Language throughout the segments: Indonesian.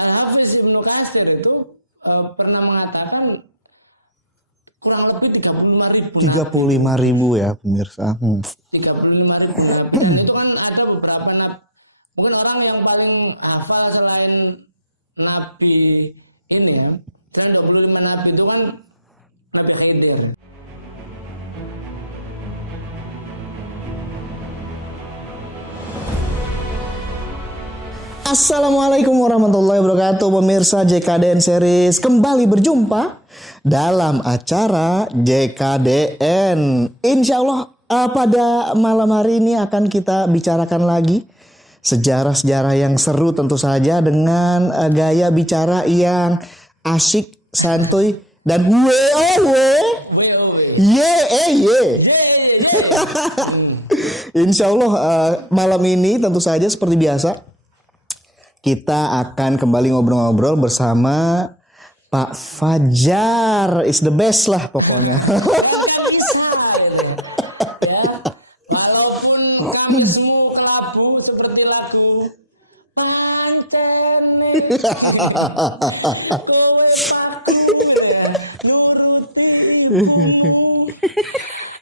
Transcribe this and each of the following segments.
Al-Hafiz Ibnu Katsir itu pernah mengatakan kurang lebih 35.000 ya pemirsa. 35.000 nabi. Dan itu kan ada beberapa nabi. Mungkin orang yang paling hafal selain nabi ini ya, selain 25 nabi itu kan Nabi Khidir. Assalamualaikum warahmatullahi wabarakatuh. Pemirsa JKDN Series kembali berjumpa dalam acara JKDN. Insya Allah pada malam hari ini akan kita bicarakan lagi sejarah-sejarah yang seru tentu saja dengan gaya bicara yang asyik, santuy dan ye. Insya Allah malam ini tentu saja seperti biasa kita akan kembali ngobrol-ngobrol bersama Pak Fajar. Is the best lah pokoknya. Bisa, ya. Walaupun kami semua kelabu seperti lagu pancene kowe paku ya, nuruti ibumu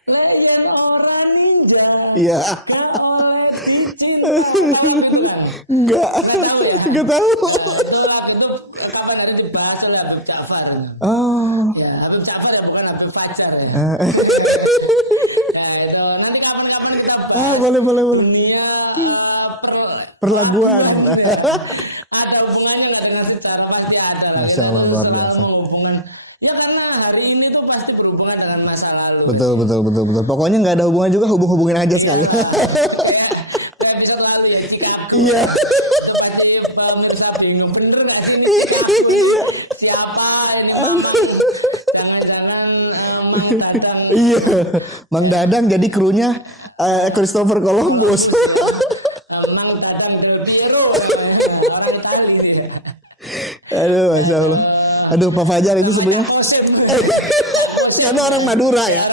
layan orang ninja Iya. gak oleh dicinta. Enggak. Tahu ya? Enggak tahu. Itu lagu itu kapan hari dibahas oleh Habib Ja'far. Oh. Ya, Habib Ja'far ya, bukan Habib Fajar ya. Nah, itu nanti kapan-kapan kita bahas. Boleh. Dunia Perlaguan. Ya. Ada hubungannya nggak dengan sejarah? Pasti ada lah. Masya Allah, luar biasa. Hubungan. Ya karena hari ini tuh pasti berhubungan dengan masa lalu. Betul. Pokoknya nggak ada hubungan juga, hubungin aja sekali. Kayak bisa lalu ya, jika aku. Iya. Itu pasti pemirsa bingung, bener nggak sih? Iya. Siapa ini? Jangan-jangan Mang Dadang. Iya. Mang Dadang jadi krunya Christopher Columbus. Mang Dadang Del Piero. Orang Itali dia. Aduh, Masya Allah. Aduh, Pak Fajar ini sebenarnya karena orang Madura ya.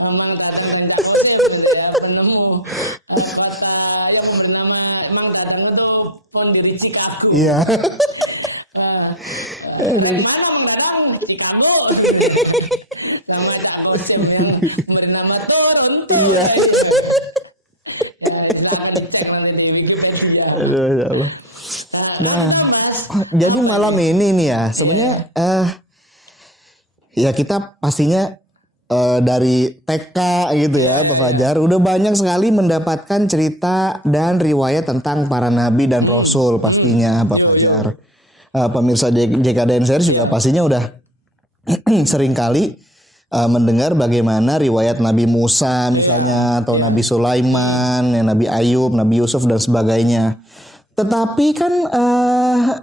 Mang Dadang dan Cak Kosim ya, penemu kota yang bernama Mang Dadang itu pendiri Chicago. Iya. Dari mana Mang Dadang? Chicago. Sama Cak Kosim yang bernama Toronto. Iya. Ya, silahkan dicek nanti di Wikipedia. Aduh, Masya Allah. Nah, jadi malam ini nih ya, sebenarnya ya kita pastinya dari TK gitu ya, Pak Fajar, udah banyak sekali mendapatkan cerita dan riwayat tentang para nabi dan rasul pastinya, Pak Fajar. Pemirsa JKDN Series juga pastinya udah sering kali mendengar bagaimana riwayat Nabi Musa misalnya, atau Nabi Sulaiman, ya, Nabi Ayub, Nabi Yusuf dan sebagainya. Tetapi kan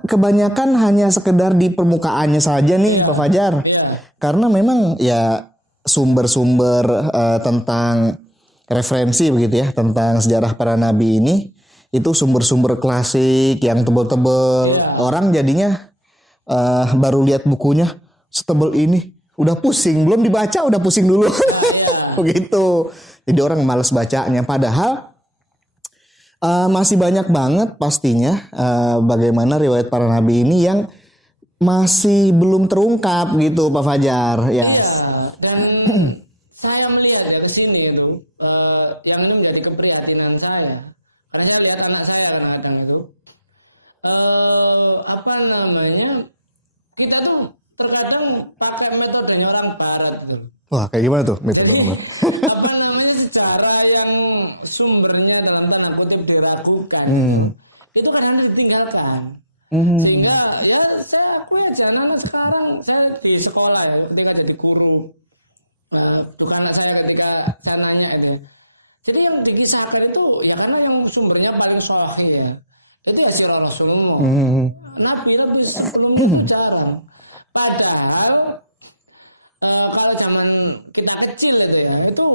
kebanyakan hanya sekedar di permukaannya saja nih, Pak Fajar. Karena memang ya sumber-sumber tentang referensi begitu ya, tentang sejarah para nabi ini itu sumber-sumber klasik yang tebel-tebel. Orang jadinya baru lihat bukunya setebel ini udah pusing, belum dibaca udah pusing dulu. Begitu. Jadi orang malas bacanya, padahal masih banyak banget pastinya bagaimana riwayat para nabi ini yang masih belum terungkap gitu, Pak Fajar. Yes. Iya, dan saya melihat dari sini itu yang itu menjadi keprihatinan saya. Karena saya lihat anak saya kadang-kadang itu kita tuh terkadang pakai metodenya orang barat tuh. Wah, kayak gimana tuh metode? Sejarah yang sumbernya dalam tanda kutip diragukan. Itu kadang ditinggalkan. Sehingga ya saya akui aja, anak sekarang saya di sekolah ya, ketika jadi guru, bukan anak saya ketika saya nanya itu. Jadi yang dikisahkan itu ya karena yang sumbernya paling sahih ya, itu ya sirah Rasulullah. Nabi sebelum bicara. Padahal kalau zaman kita kecil itu ya, itu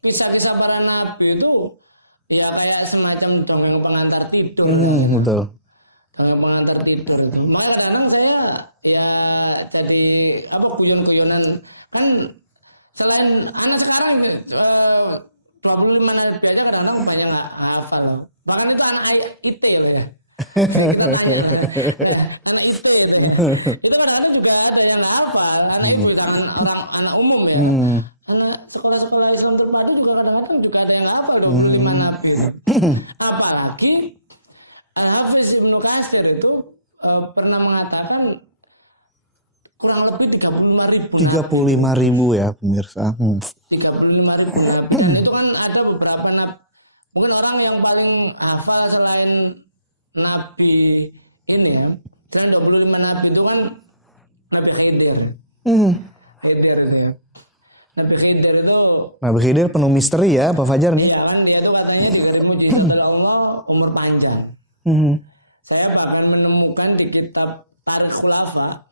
kisah-kisah para nabi itu ya kayak semacam dongeng pengantar tidur. Betul. Dongeng pengantar tidur itu. Makanya kadang saya ya jadi guyon-guyonan kan, selain anak sekarang 25 nabi aja kadang-kadang banyak nggak hafal. Bahkan itu anak IT ya. Anak SD itu kadang-kadang juga ada yang nggak hafal, anak ibu kan orang anak umum ya. Anak sekolah-sekolah Islam terpadu juga kadang-kadang juga ada yang nggak hafal 25 nabi. Apalagi Al-Hafiz Ibnu Katsir itu pernah mengatakan kurang lebih 35.000 ya pemirsa. 35.000 nabi. Dan itu kan ada beberapa nabi. Mungkin orang yang paling hafal selain nabi ini ya, selain 25 nabi itu kan Nabi Khidir. Khidir itu ya. Nabi Khidir itu Nabi Khidir penuh misteri ya Pak Fajar nih. iya kan, dia tuh katanya diberi mujizat oleh Allah umur panjang. Saya bahkan menemukan di kitab Tarikh Khulafa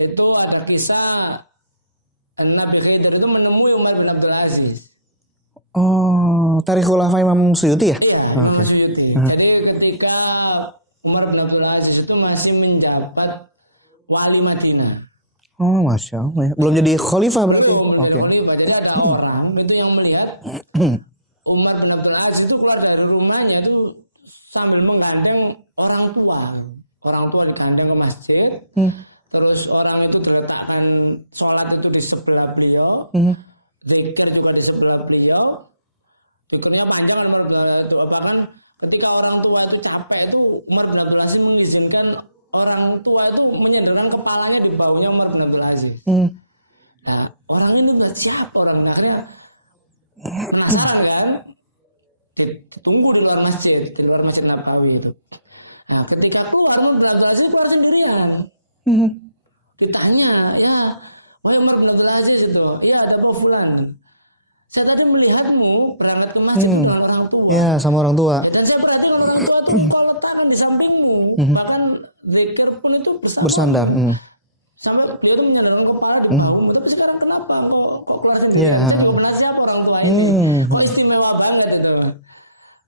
itu ada kisah Nabi Khidir itu menemui Umar bin Abdul Aziz. Oh, Tarikh Khulafa Imam Suyuti ya? Iya, Imam Suyuti. Jadi ketika Umar bin Abdul Aziz itu masih menjabat wali Madinah. Oh, Masya Allah ya. Belum jadi khalifah berarti? Belum Oke. khalifah. Jadi ada orang itu yang melihat Umar bin Abdul Aziz itu keluar dari rumahnya itu sambil menggandeng orang tua. Orang tua digandeng ke masjid. Terus orang itu diletakkan sholat itu di sebelah beliau. Zikir juga di sebelah beliau. Zikirnya panjang kan Umar bin Abdul Aziz itu. Bahkan ketika orang tua itu capek itu Umar bin Abdul Aziz mengizinkan orang tua itu menyenderang kepalanya di bahunya Umar bin Abdul Aziz. Nah orang ini buat siapa orang akhirnya penasaran kan? Ditunggu di luar masjid Nabawi itu. Nah ketika keluar Umar bin Abdul Aziz keluar sendirian. Ditanya, ya, wahai Umar bin Abdul Aziz itu, ya ada apa fulan? Saya tadi melihatmu berangkat ke masjid dengan orang tua. Ya, sama orang tua. Dan saya perhatikan orang tua itu kau letakkan di sampingmu, bahkan zikir pun itu Bersandar. sampai beliau itu menyandarkan kepala di bahumu. Tapi sekarang kenapa kok kelas ini? Ya. Saya juga benar siapa orang tua ini? Kok istimewa banget itu.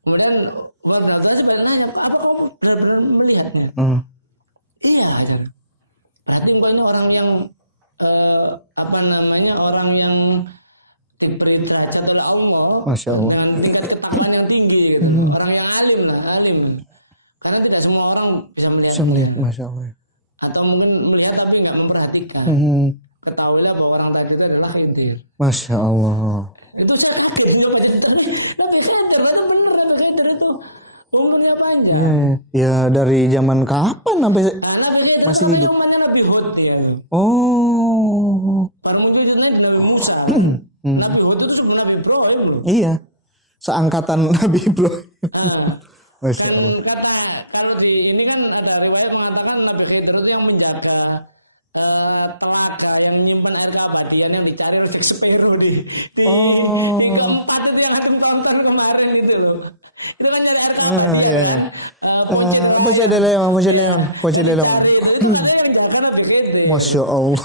Kemudian Umar bin Abdul Aziz nanya, apa kamu benar-benar melihatnya? Iya. Berarti engkau ini orang yang orang yang diberi derajat oleh Allah, Masya Allah. dengan tingkat ketakwaan yang tinggi, gitu. Orang yang alim. Karena tidak semua orang bisa melihat. Masya Allah. Atau mungkin melihat tapi nggak memperhatikan. Ketahuilah bahwa orang tadi itu adalah Khidir. Masya Allah. Itu saya kaget Nabi Khidir, itu benar Nabi Khidir itu umurnya panjang. Ya dari zaman kapan sampai Nabi Khidir masih hidup? Namanya Nabi Hud ya. Oh. Baru muncul itu Nabi Musa. Nabi Hud itu sebelum Nabi Ibrahim loh. Iya. Seangkatan Nabi Ibrahim. Masya Dan Allah. kata kalau di ini kan ada riwayat mengatakan Nabi Khidir itu yang menjaga telaga yang menyimpan air keabadian yang dicari oleh Sparrow di keempat itu yang aku tonton kemarin gitu loh. Itu kan dari air keabadian kan. Pochin de Leon. Cari itu ada yang jaga Nabi Khidir. Masya Allah.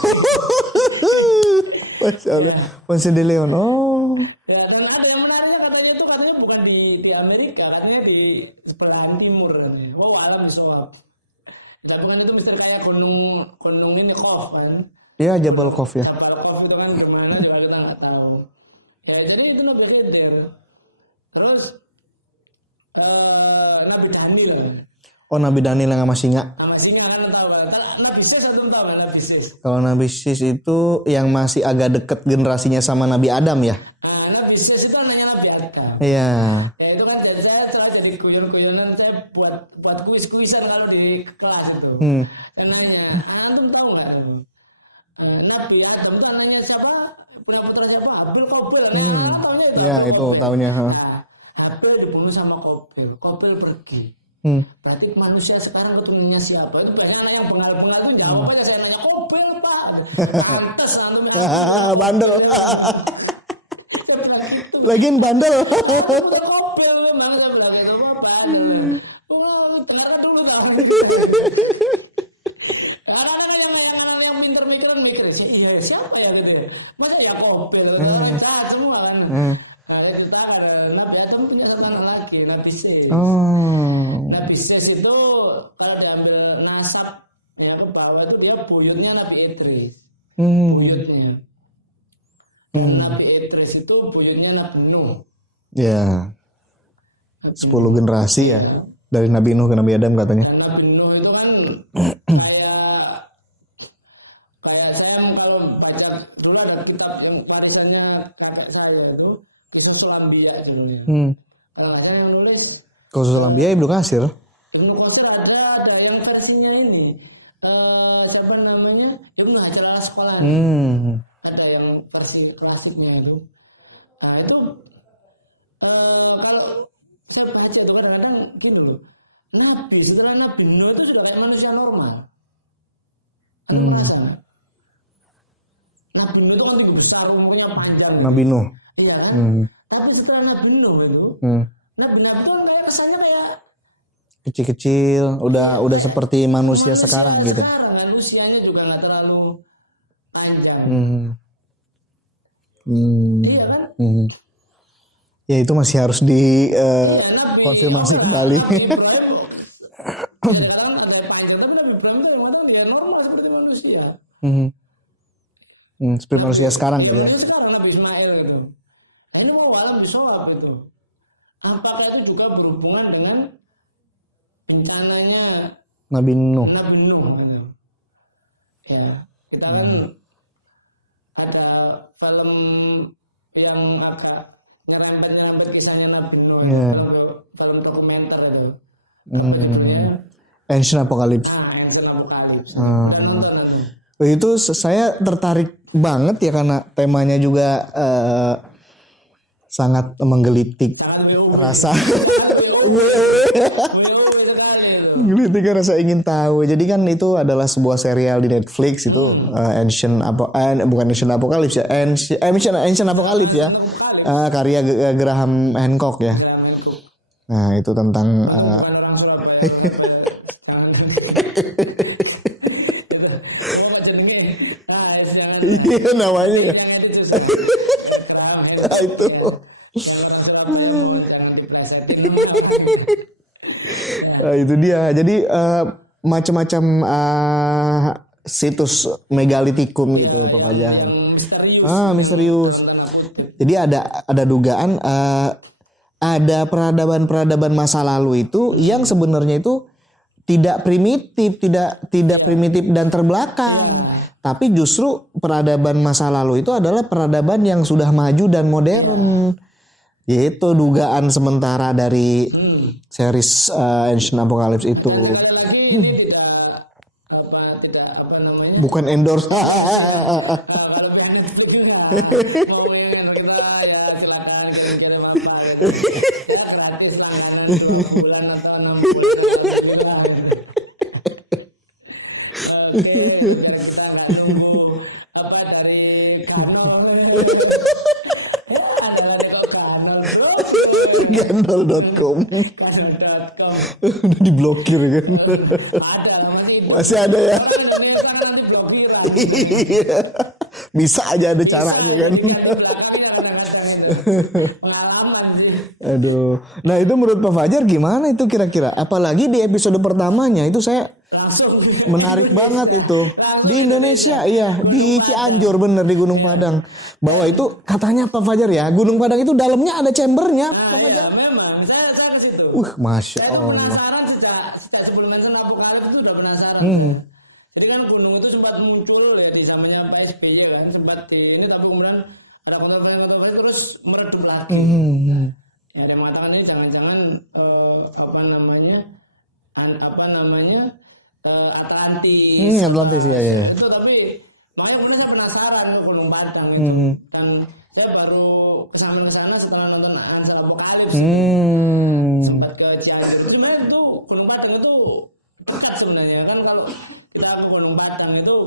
Masya Allah. Pochin de Leon. Oh. Ya, dan ada yang menariknya katanya bukan di Amerika, katanya di belahan timur katanya. Wow, alam soal. Gabungan itu misalnya kayak gunung ini Khof kan. Iya, Jabal Khof ya. Jabal Khof itu kan gimana juga kita nggak tahu. Ya jadi itu Nabi Khidir. Terus Nabi Daniel. Oh, Nabi Daniel yang sama singa. Nama singa kan tahu kan. Nabi Sis atau tahu kan Nabi Sis. Kalau Nabi Sis itu yang masih agak deket generasinya sama Nabi Adam ya. Nah, Nabi Sis itu anaknya Nabi Adam. Iya. Ya itu kan saya telah jadi guyon-guyonan, saya buat kuis-kuisan kalau di kelas itu. Saya nanya, antum tahu nggak itu? Nabi Adam itu anaknya siapa? Punya putra siapa? Habil Qabil. Anak tahunya itu. Ya Habil, itu Qabil. tahunya. Nah, Habil dibunuh sama Qabil. Qabil pergi. Berarti manusia sekarang keturunannya siapa? Itu banyak anak yang bengal-bengal itu jawab aja, saya nanya Qabil Pak. Pantes antum. Bandel. Lagian bandel. Kopil lu bang, saya bilang itu apa? Ternyata dulu kan. Karena kan yang pinter-pinteran mikir, iya siapa ya gitu ya? Masa ya kopil, jahat semua kan. Nah kita Nabi Adam punya satu anak lagi, Nabi Sis. Nabi Sis itu kalau diambil nasab ya ke bawah itu dia buyutnya Nabi Idris. Buyutnya. Nabi Idris itu buyutnya Nabi Nuh. Ya. 10 generasi ya. Dari Nabi Nuh ke Nabi Adam katanya. Dan Nabi Nuh itu kan kayak saya kalau baca dulu ada kitab yang warisannya kakek saya itu Kisah Sulambia judulnya. Kalau nggak saya yang nulis Qasas Lambiya Ibnu Katsir. Ibnu Katsir ada yang versinya ini. Siapa namanya? Ibnu Hajar al Asqalani. Ada yang versi klasiknya itu. Nah itu kalau saya baca itu kadang-kadang gini loh. Nabi setelah Nabi Nuh itu sudah kayak manusia normal. Anda merasa? Nabi Nuh itu kan tinggi besar, umurnya panjang. Nabi Nuh. Iya kan? Tapi setelah Nabi Nuh itu, Nabi Nuh itu kayak rasanya kayak kecil-kecil, udah seperti manusia sekarang gitu. Sekarang kan usianya juga nggak terlalu panjang. Iya kan? Ya itu masih harus dikonfirmasi kembali. Nabi Ibrahim, sekarang agak panjang, tapi Nabi Ibrahim itu yang dia normal seperti manusia. Seperti manusia sekarang gitu ya. Sekarang Nabi Ismail gitu. Nah ini mau alam disawab itu. Apakah itu juga berhubungan dengan bencananya Nabi Nuh. Nabi Nuh gitu. Ya, kita kan ada film yang agak nyerempet kisahnya Nabi Nuh. Film dokumenter itu. Ancient Apocalypse. Ancient Apocalypse. Dan nonton itu. Itu saya tertarik banget ya karena temanya juga sangat menggelitik rasa menggelitik rasa ingin tahu. Jadi kan itu adalah sebuah serial di Netflix itu bukan Ancient Apocalypse ya, Ancient Apocalypse ya, karya Graham Hancock ya. Nah itu tentang iya namanya itu itu dia. Jadi macam-macam situs megalitikum gitu Pak Fajar. Misterius. Jadi ada dugaan ada peradaban masa lalu itu yang sebenarnya itu tidak primitif dan terbelakang. Tapi justru peradaban masa lalu itu adalah peradaban yang sudah maju dan modern. Yaitu dugaan sementara dari series Ancient Apocalypse itu. Bukan endorse. Kita nggak nunggu dari Kano. Ada kok Kano. Gandol.com. Udah diblokir kan? Ada masih ada ya. Iya. Bisa aja ada caranya kan. Pengalaman sih. Aduh. Nah itu menurut Pak Fajar gimana itu kira-kira? Apalagi di episode pertamanya itu saya Langsung menarik banget itu. Di Indonesia iya, di Cianjur bener di Gunung Padang. Bahwa itu katanya Pak Fajar ya, Gunung Padang itu dalamnya ada chambernya Pak Fajar. Ya, memang saya ke situ. Masya Saya Allah. penasaran sejak sebelum Ancient Apocalypse itu udah penasaran. Jadi kan gunung itu sempat muncul ya di zamannya PSBY kan, sempat di ini tapi kemudian ada kontroversi terus meredup lagi. Ya dia mengatakan ini jangan-jangan Atlantis. Atlantis ya. Itu tapi makanya kemudian saya penasaran ke Gunung Padang itu. Dan saya baru kesana setelah nonton Ancient Apocalypse. Sempat ke Cianjur. Sebenarnya itu Gunung Padang itu dekat sebenarnya kan kalau kita ke Gunung Padang itu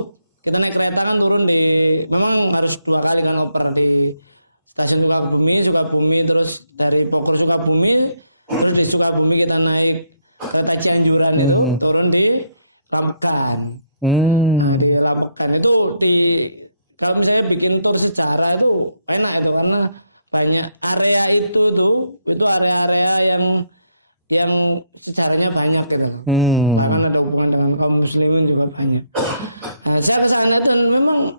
kita naik kereta kan turun di memang harus 2 kali kan oper di stasiun Sukabumi terus dari Bogor Sukabumi terus di Sukabumi kita naik kereta Cianjuran itu turun di Lampkan. Nah, di Lampkan itu kalau misalnya bikin tur sejarah itu enak itu karena banyak area itu area-area yang sejarahnya banyak gitu. Karena ada hubungan dengan kaum muslimin juga banyak. Nah, saya kesana dan memang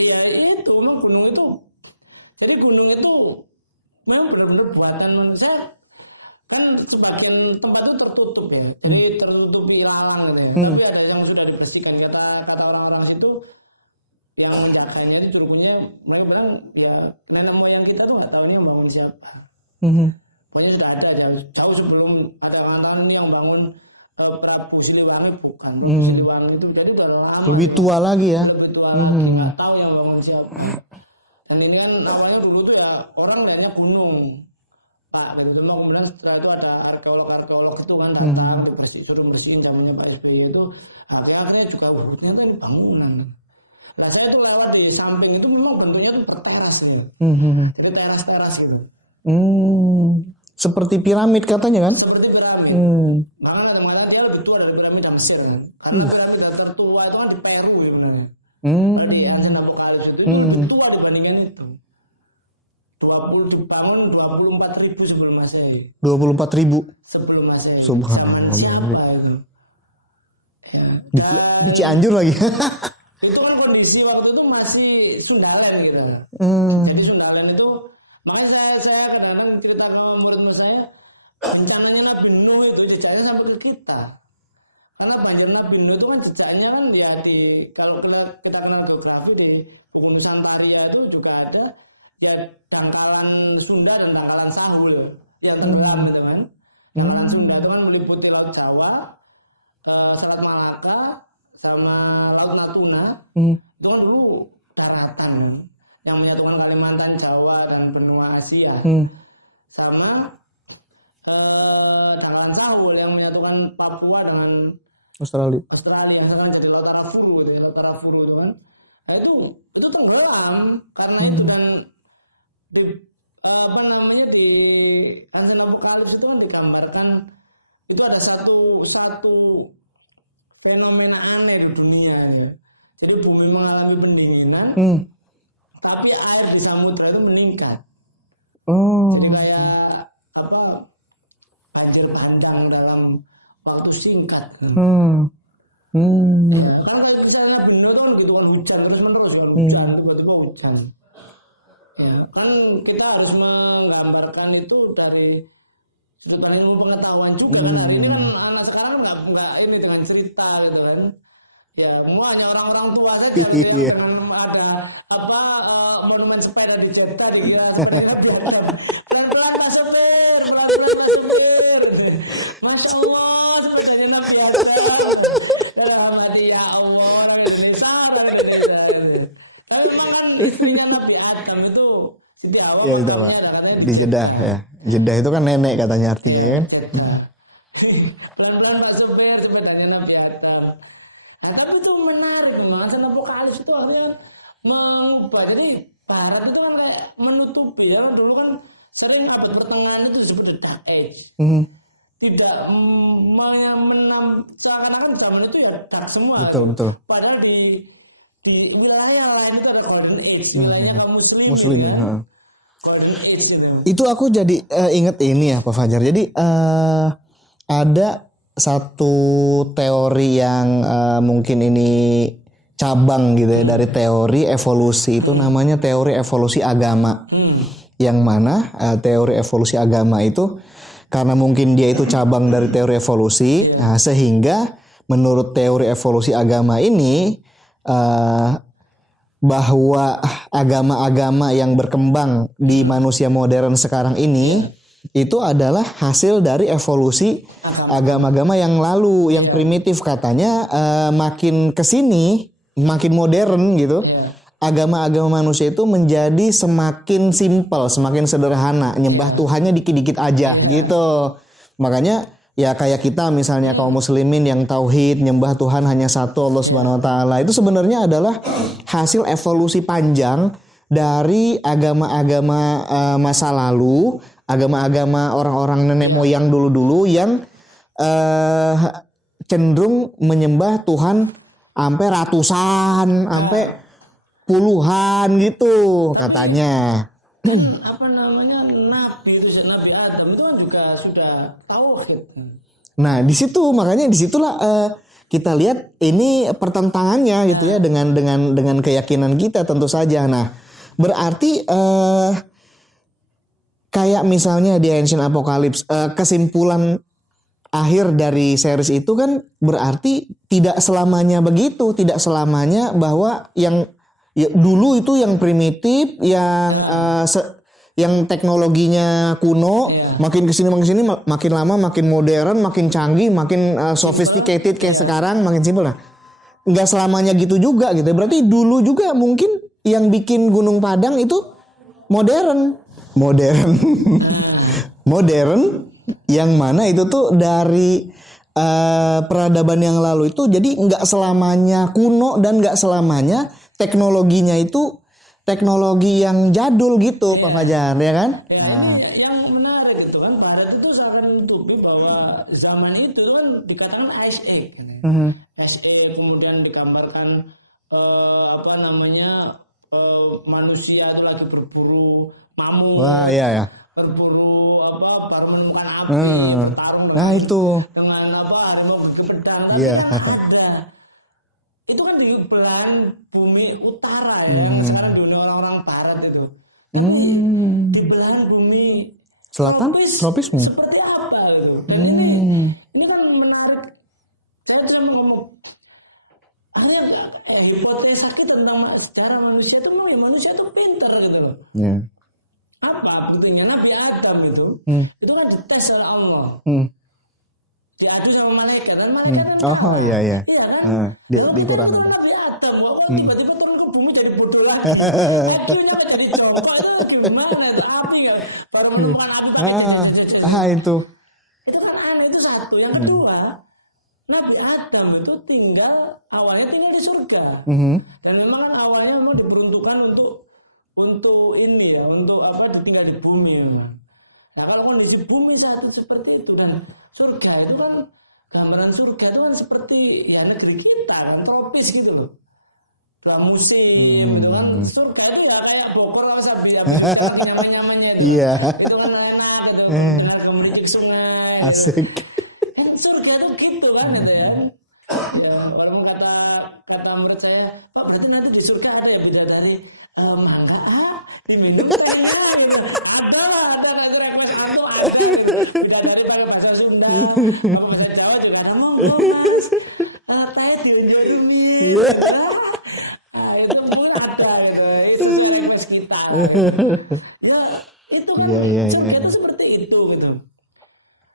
ya itu memang gunung itu. Jadi gunung itu memang benar-benar buatan manusia. kan sebagian tempat itu tertutup ya, jadi tertutupi ilalang gitu ya. Tapi ada yang sudah dibersihkan, kata orang-orang situ yang menjaganya itu jurupunya, mereka bilang ya nenek moyang kita tuh nggak tahu ini yang bangun siapa. Pokoknya sudah ada ya, jauh sebelum ada yang mengatakan ini yang bangun Prabu Siliwangi, bukan. Prabu Siliwangi itu dari udah lama. Lebih tua lagi ya. Lebih tua lagi, nggak tahu yang bangun siapa. Dan ini kan awalnya dulu tuh ya orang lainnya gunung, Pak, gitu. Cuma kemudian setelah itu ada arkeolog itu kan datang suruh bersihin zamannya Pak SBY itu, akhirnya juga ternyata ini bangunan. Nah saya itu lewat di samping itu memang bentuknya tuh berteras nih, jadi teras gitu. Seperti piramid katanya kan? Seperti piramid. Makanya ada mengatakan dia lebih tua dari piramid Mesir kan? Karena piramid tertua itu kan di Peru sebenarnya. Kalau di Ancient Apocalypse itu lebih tua dibandingkan itu. 20 dibangun 24.000 sebelum Masehi. 24.000 Sebelum Masehi. Subhanallah. Zaman siapa itu? Ya. Di Cianjur lagi. Itu kan kondisi waktu itu masih Sundalen gitu. Jadi Sundalen itu, makanya saya kadang-kadang cerita ke murid-murid saya, rencananya Nabi Nuh itu jejaknya sampai ke kita. Karena banjir Nabi Nuh itu kan jejaknya kan ya kalau kita kenal geografi di buku Nusantara itu juga ada ya dangkalan Sunda dan dangkalan Sahul yang tenggelam gitu kan. Dangkalan Sunda itu kan meliputi Laut Jawa, Selat Malaka, sama Laut Natuna. Itu kan dulu daratan kan, yang menyatukan Kalimantan, Jawa dan benua Asia. Sama dangkalan Sahul yang menyatukan Papua dengan Australia yang sekarang jadi Laut Arafuru itu kan. Nah itu tenggelam karena itu, dan di Ancient Apocalypse itu kan digambarkan itu ada satu fenomena aneh di dunia ya. Jadi bumi mengalami pendinginan, tapi air di samudra itu meningkat. Jadi kayak banjir bandang dalam waktu singkat. Ya, karena misalnya benar kan gitu kan hujan terus menerus kan hujan tiba-tiba hujan. Ya kan kita harus menggambarkan itu dari sudut pandang ilmu pengetahuan juga kan. Hari ini kan anak sekarang nggak ini dengan cerita gitu kan. Ya semua hanya orang-orang tua saja gitu ya, dengan ada monumen sepeda di Jeddah dikira seperti ada pelan-pelan Pak Sopir, Masya Allah sepedanya Nabi Adam. Ya Allah, orang Indonesia. Tapi memang kan ini Nabi Adam itu Siti Hawa ya, di Jeddah ya. Jeddah itu kan nenek katanya artinya kan. Pelan-pelan Pak Sopir sepedanya Nabi Adam. Nah, tapi itu menarik memang. Ancient Apocalypse itu akhirnya mengubah. Jadi Barat itu kan kayak menutupi ya. Dulu kan sering abad pertengahan itu disebut the Dark Age. Tidak seakan-akan zaman itu ya dark semua. Betul. Padahal di wilayah lain itu ada Golden Age, wilayahnya kaum muslimin ya. Golden Age itu. Itu aku jadi inget ini ya Pak Fajar. Jadi ada satu teori yang mungkin ini cabang gitu ya dari teori evolusi, itu namanya teori evolusi agama. Yang mana teori evolusi agama itu karena mungkin dia itu cabang dari teori evolusi, sehingga menurut teori evolusi agama ini bahwa agama-agama yang berkembang di manusia modern sekarang ini itu adalah hasil dari evolusi agama-agama yang lalu, yang primitif. Katanya makin kesini, makin modern gitu, agama-agama manusia itu menjadi semakin simpel, semakin sederhana, nyembah Tuhannya dikit-dikit aja gitu. Makanya ya kayak kita misalnya kaum muslimin yang tauhid, nyembah Tuhan hanya satu, Allah Subhanahu wa taala. Itu sebenarnya adalah hasil evolusi panjang dari agama-agama masa lalu, agama-agama orang-orang nenek moyang dulu-dulu yang cenderung menyembah Tuhan sampai ratusan, sampai puluhan gitu katanya. Nabi Adam itu kan juga sudah tauhid. Nah, makanya disitulah kita lihat ini pertentangannya gitu ya dengan keyakinan kita tentu saja. Nah, berarti kayak misalnya di Ancient Apocalypse, kesimpulan akhir dari series itu kan berarti tidak selamanya begitu, tidak selamanya bahwa yang ya, dulu itu yang primitif, yang teknologinya kuno, makin kesini makin lama makin modern, makin canggih, makin sophisticated kayak sekarang, makin simpel. Nah, nggak selamanya gitu juga gitu. Berarti dulu juga mungkin yang bikin Gunung Padang itu modern, modern, yang mana itu tuh dari peradaban yang lalu itu, jadi nggak selamanya kuno dan nggak selamanya teknologinya itu teknologi yang jadul gitu, Pak Fajar, ya kan? Ya, ini yang menarik itu kan, Barat itu seakan menutupi bahwa zaman itu kan dikatakan Ice Age, kan, ya. Ice Age, kemudian digambarkan manusia itu lagi berburu mamut, Wah, iya ya. berburu baru menemukan api, bertarung Nah itu, dengan harimau berhidung pedang, tapi Iya. kan ada. Itu kan di belahan bumi utara ya, yang sekarang dunia orang-orang barat itu. Tapi di belahan bumi selatan, tropis seperti apa itu? Dan ini kan menarik. Saya ngomong, hipotesa kita tentang sejarah manusia itu, memang manusia itu pintar gitu loh. Yeah. Apa buktinya? Nabi Adam itu kan dites oleh Allah. Diadu sama malaikat, dan malaikat kan Oh iya iya kan? di Quran ada. Nabi Adam, tiba-tiba turun ke bumi jadi bodoh lagi. Akhirnya jadi jongkok, itu gimana itu? Api nggak? Baru menemukan api Itu. Itu kan aneh, itu satu. Yang kedua, Nabi Adam itu awalnya tinggal di surga. Dan memang kan awalnya mau diperuntukkan untuk ini ya, untuk ditinggal di bumi memang. Nah, kalau kondisi bumi saat itu seperti itu, dan surga itu kan, gambaran surga itu kan seperti ya negeri kita kan, tropis gitu loh. Dua musim gitu kan. Surga itu ya kayak Bogor kalau saya nyaman-nyamannya itu. Iya. Itu kan enak gitu, dengan gemericik sungai. Asik. Kan surga itu gitu kan gitu ya. Dan orang kata murid saya, Pak, berarti nanti di surga ada ya bidadari mangga Pak, di minggu pengennya gitu. Ada gitu. Bidadari pakai bahasa Sunda, bahasa Jawa juga ada, monggo Mas. Tanya diunjuk Umi. Nah, itu mungkin ada gitu. Itu request kita. Ya, itu kan surga itu seperti itu gitu.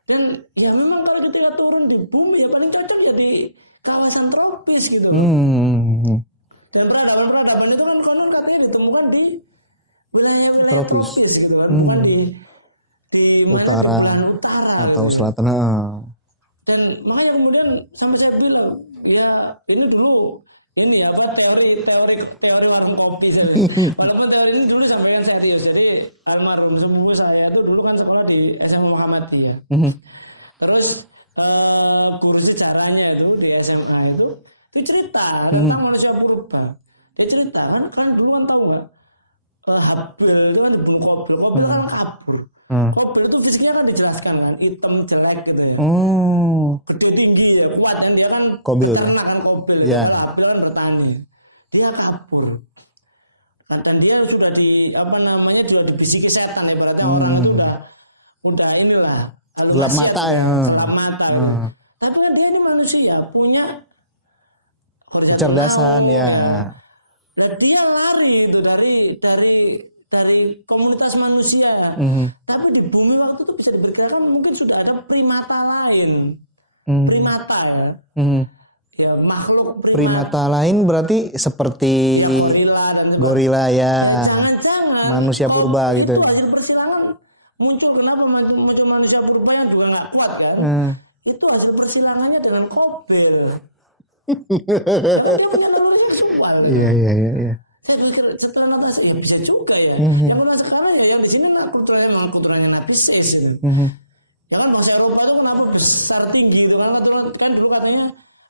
Dan ya memang kalau kita turun di bumi ya paling cocok ya di kawasan tropis gitu. Dan peradaban itu kan konon katanya ditemukan di wilayah tropis gitu kan, bukan di utara atau gitu. selatan. Dan makanya kemudian sama saya bilang, ya ini dulu ini teori warung kopi saya. Walaupun teori ini dulu sampaikan serius. Jadi almarhum sepupu saya itu dulu kan sekolah di SMA Muhammadiyah. Terus guru sejarahnya itu di SMA itu cerita tentang manusia purba. Dia cerita kan dulu kan tahu nggak, Habil itu kan dibunuh Qabil kan kabur. Qabil itu fisiknya kan dijelaskan kan, hitam jelek gitu ya. Gede tinggi ya, kuat, dan dia kan peternak kan Qabil. Yeah. Habil kan bertani. Dia kabur. Dan dia sudah sudah dibisiki setan ya, berarti orang itu udah inilah gelap mata ya. Gelap mata. Tapi kan dia ini manusia punya kecerdasan ya. Nah, dia lari itu dari komunitas manusia ya. Tapi di bumi waktu itu bisa diperkirakan mungkin sudah ada primata lain. Primata ya, makhluk primata lain berarti seperti gorila ya. Jangan-jangan manusia purba gitu. Itu hasil persilangan muncul, kenapa muncul manusia purba yang juga nggak kuat kan? Itu hasil persilangannya dengan Qabil. Dia punya naluri seksual. Iya. Saya pikir setelah notasi ya bisa juga ya. Yang pernah sekarang ya yang di sini kulturanya memang kulturanya Nabi Ses gitu. Ya kan bahasa Eropa itu kenapa besar tinggi itu kan dulu katanya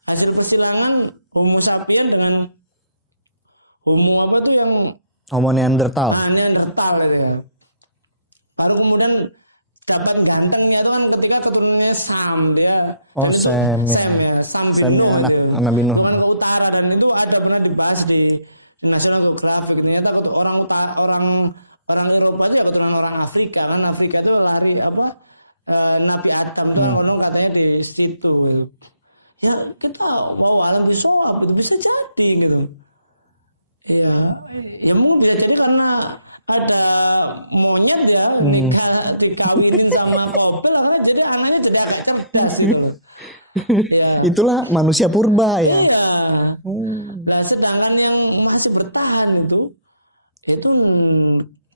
hasil persilangan Homo sapien dengan Homo yang Homo Neanderthal. Neanderthal gitu kan. Baru kemudian dapat ganteng ya itu kan ketika keturunannya Sam dia. Sam Binu, anak Nabi Nuh. Ke utara, dan itu ada pernah dibahas di National Geographic. Ternyata orang orang Eropa itu ya keturunan orang Afrika kan. Afrika itu lari apa Nabi Adam itu orang katanya di situ gitu. Ya kita mau alam bisawab itu bisa jadi gitu. Ya mungkin bisa jadi karena ada monyet ya dikawinin sama kopel akhirnya jadi anaknya jadi agak cerdas gitu. Ya. Itulah manusia purba ya. Iya. Nah sedangkan yang masih bertahan itu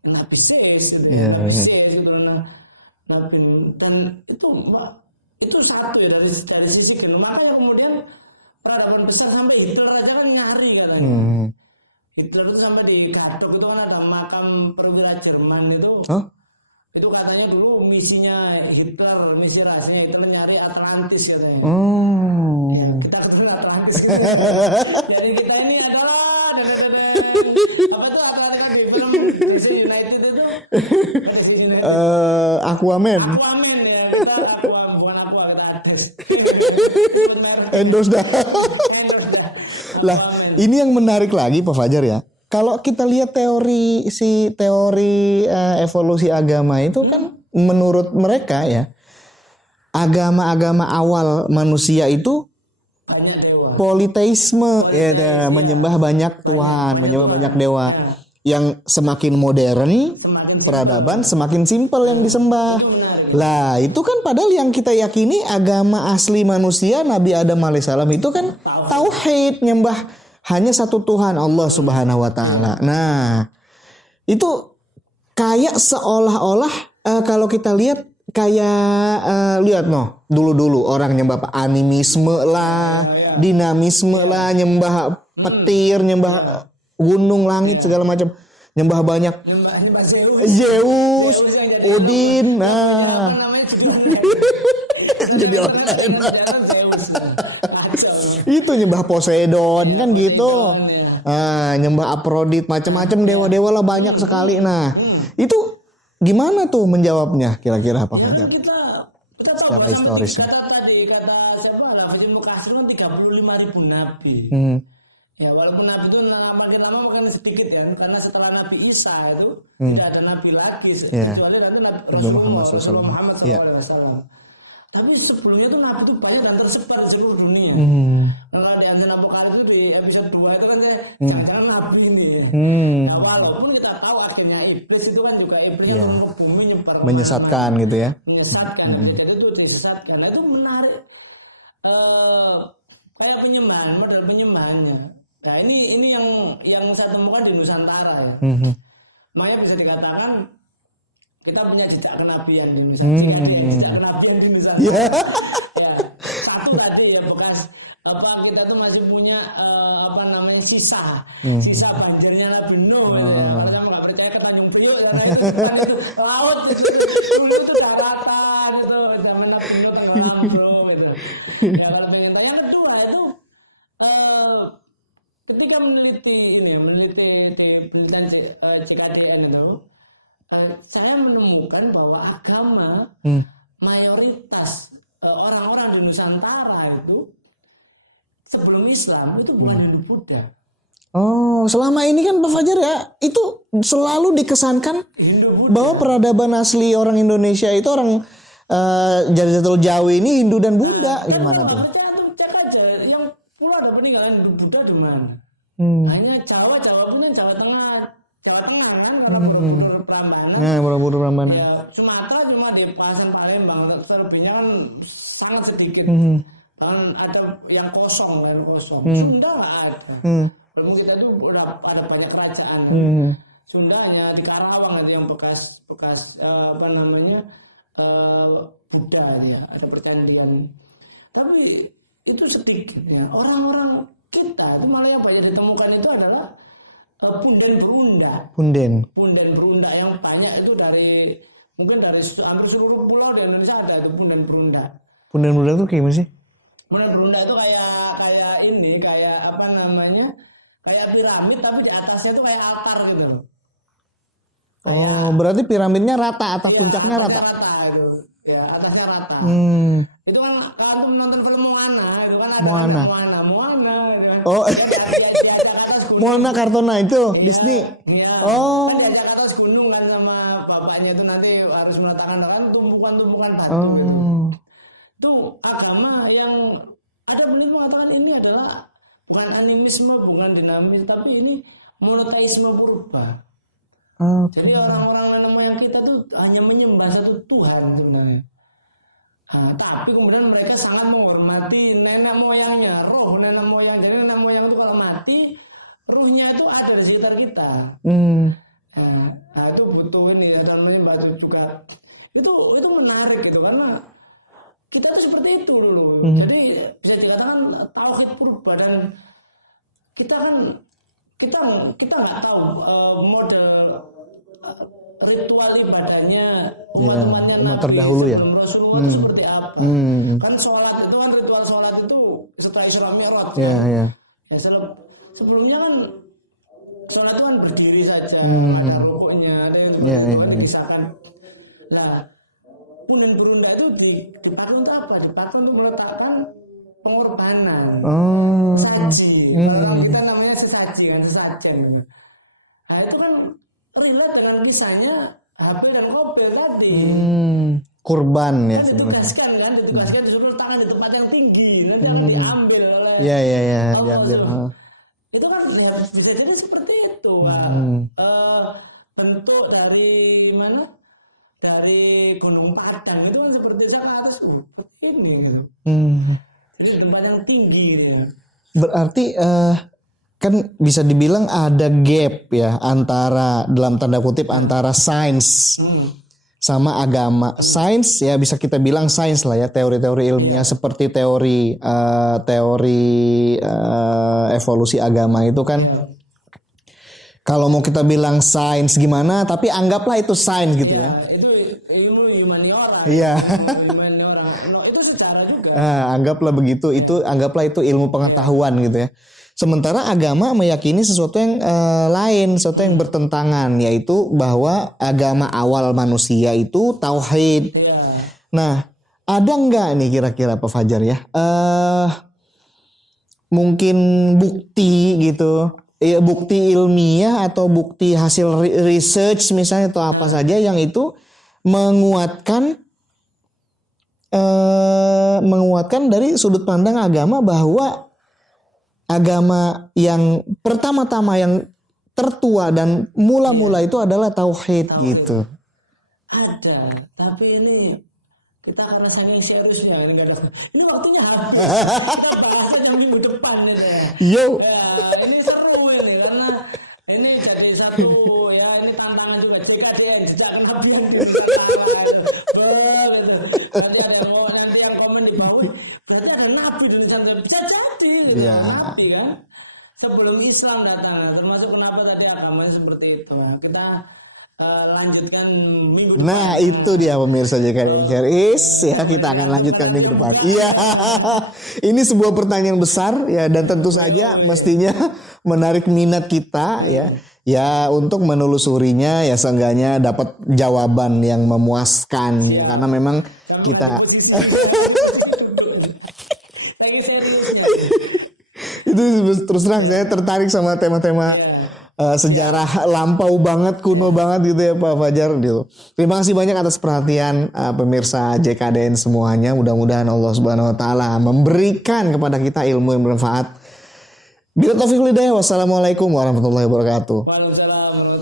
Nabi Sis gitu. Nabi Sis gitu. Nabi dan itu satu ya dari sisi gitu. Makanya kemudian peradaban besar sampai Hitler aja kan nyari katanya. Hitler itu sampai di Gadok itu kan ada makam perwira Jerman itu. Itu katanya dulu misinya Hitler, misi rahasianya Hitler nyari Atlantis katanya. Ya, kita ketemu Atlantis gitu. Dari kita ini adalah apa itu Atlantis di film DC United itu? DC United. Aquaman. Aquaman ya, kita bukan Aqua, kita Hades. Endorse dah. Lah, ini yang menarik lagi Pak Fajar ya. Kalau kita lihat teori evolusi agama itu kan menurut mereka ya, agama-agama awal manusia itu banyak dewa. Politeisme ya, menyembah banyak Tuhan, menyembah banyak dewa. Yang semakin modern, peradaban semakin simpel yang disembah. Lah, itu kan padahal yang kita yakini agama asli manusia Nabi Adam alaihissalam itu kan tauhid, nyembah hanya satu Tuhan, Allah Subhanahu wa taala. Nah, itu kayak seolah-olah kalau kita lihat kayak lihat dulu orang nyembah animisme lah, dinamisme lah, nyembah petir, nyembah gunung, langit, segala macam, nyembah banyak, Zeus, Odin, jadi online. Itu nyembah Poseidon kan gitu, nyembah Aphrodite, macam-macam dewa-dewa lah banyak sekali. Nah, itu gimana tuh menjawabnya kira-kira Pak Fajar? Kita tahu secara historis. Kata siapa lah, Fajil Mukasir kan 35.000 nabi. Ya walaupun Nabi itu makin lama makin sedikit ya, karena setelah Nabi Isa itu tidak ada Nabi lagi kecuali nanti Rasulullah Muhammad SAW. Tapi sebelumnya tuh Nabi itu banyak dan tersebar di seluruh dunia. Kalau di Anjing Apokalips itu di episode 2 itu kan saya jangan-jangan Nabi ini ya. Nah walaupun kita tahu akhirnya iblis itu kan juga iblis yang ke bumi menyesatkan gitu ya. Menyesatkan, jadi itu disesatkan. Nah itu menarik. Kayak penyembahan, model penyembahannya. Nah ini yang saya temukan di Nusantara ya. Makanya bisa dikatakan kita punya jejak kenabian di Nusantara. Jejak kenabian di Nusantara. Ya, satu tadi ya bekas kita tuh masih punya sisa banjirnya Nabi Nuh. Kalau kamu nggak percaya ke Tanjung Priok ya, itu laut itu daratan gitu, zaman Nabi Nuh tenggelam bro gitu. Ya kalau pengen tanya kedua itu ketika meneliti di penelitian CKDN itu, saya menemukan bahwa agama mayoritas orang-orang di Nusantara itu sebelum Islam itu bukan Hindu-Buddha. Oh, selama ini kan Pak Fajar ya, itu selalu dikesankan bahwa peradaban asli orang Indonesia itu orang Jazirul Jawi ini Hindu dan Buddha. Gimana tuh? Cek aja, yang pulau ada peninggalan Buddha di mana? Hanya Jawa pun kan Jawa Tengah kan kalau Borobudur Prambanan. Nah, Borobudur Prambanan. Ya, Sumatera cuma di Pasan Palembang, selebihnya kan sangat sedikit. Bahkan ada yang kosong. Sunda nggak ada. Walaupun kita itu udah ada banyak kerajaan. Sunda hanya di Karawang ada yang bekas Buddha ya, ada percandian. Tapi itu sedikitnya. Orang-orang kita itu malah yang banyak ditemukan itu adalah punden berunda yang banyak itu mungkin dari hampir seluruh pulau di Indonesia ada itu punden berunda. Punden berunda itu gimana sih? Punden berunda itu kayak piramid tapi di atasnya itu kayak altar gitu. Berarti piramidnya rata atau puncaknya rata? Gitu. Ya, atasnya rata. Itu kan kalau menonton film Moana itu kan ada Moana gitu kan. Oh. Diajak ke atas gunung. Moana Kartona itu Disney. Iya. Oh. Kan diajak ke atas gunung kan tumpukan batu. Itu agama yang ada peneliti mengatakan ini adalah bukan animisme, bukan dinamis, tapi ini monoteisme purba. Jadi orang-orang nenek moyang kita tuh hanya menyembah satu Tuhan sebenarnya. Tapi kemudian mereka sangat menghormati nenek moyangnya, roh nenek moyang. Jadi nenek moyang itu kalau mati, ruhnya itu ada di sekitar kita. Itu butuh ini ya, dalam menyembah itu juga. Itu menarik gitu karena kita tuh seperti itu dulu. Jadi bisa dikatakan tauhid purba, dan kita nggak tahu model ritual ibadahnya umat-umatnya Nabi terdahulu ya. sebelum Rasulullah itu seperti apa. Kan sholat itu kan ritual sholat itu setelah Isra Mi'raj. Ya, sebelumnya kan sholat itu kan berdiri saja, ada rukuknya, ada yang disahkan. Nah, punden berunda itu dipakai untuk apa? Dipakai untuk meletakkan pengorbanan, saji. Kalau kita namanya sesaji kan, sesajen. Nah itu kan relate dengan kisahnya Habil dan Qabil tadi. Kurban ya sebenarnya. Ditugaskan disuruh letakkan di tempat yang tinggi, nanti akan diambil oleh. Iya, diambil. Itu kan ya, bisa jadi seperti itu, Pak. Bentuk dari mana? Dari Gunung Padang itu kan seperti sana atas, seperti ini gitu. Ini tempat yang tinggi gitu ya. Berarti kan bisa dibilang ada gap ya antara, dalam tanda kutip, antara sains sama agama. Sains ya bisa kita bilang sains lah ya, teori-teori ilmiah seperti teori evolusi agama itu kan. Kalau mau kita bilang sains gimana, tapi anggaplah itu sains gitu ya. Itu ilmu humaniora. Iya. Itu secara juga. Anggaplah begitu, anggaplah itu ilmu pengetahuan gitu ya. Sementara agama meyakini sesuatu yang lain, sesuatu yang bertentangan, yaitu bahwa agama awal manusia itu tauhid. Nah, ada nggak nih kira-kira Pak Fajar ya? Mungkin bukti gitu. Ya, bukti ilmiah atau bukti hasil research misalnya atau apa saja yang itu menguatkan dari sudut pandang agama bahwa agama yang pertama-tama yang tertua dan mula-mula itu adalah tauhid gitu. Ada, tapi ini kita harus saking seriusnya ini nggak ada. Ini waktunya habis. Kita bahasnya yang minggu depan nih ya. Yo. Ini seru ini karena ini jadi satu ya, ini tantangan juga JKDN, jejak kenabian di Nusantara itu. Nanti ada yang komen di bawah, berarti ada nabi di Nusantara. Bisa jadi nabi kan. Sebelum Islam datang, termasuk kenapa tadi agamanya seperti itu. Nah, kita lanjutkan minggu depan. Nah itu dia pemirsa JKDN Series ya, kita akan lanjutkan minggu depan. Iya. Ini sebuah pertanyaan besar ya, dan tentu saja mestinya menarik minat kita ya. Ya untuk menelusurinya ya, seenggaknya dapat jawaban yang memuaskan ya, karena memang kita itu terus terang saya tertarik sama tema-tema sejarah lampau banget, kuno banget gitu ya Pak Fajar gitu. Terima kasih banyak atas perhatian pemirsa JKDN semuanya. Mudah-mudahan Allah Subhanahu wa taala memberikan kepada kita ilmu yang bermanfaat. Bila taufiq hidayah, wassalamualaikum warahmatullahi wabarakatuh. Waalaikumsalam.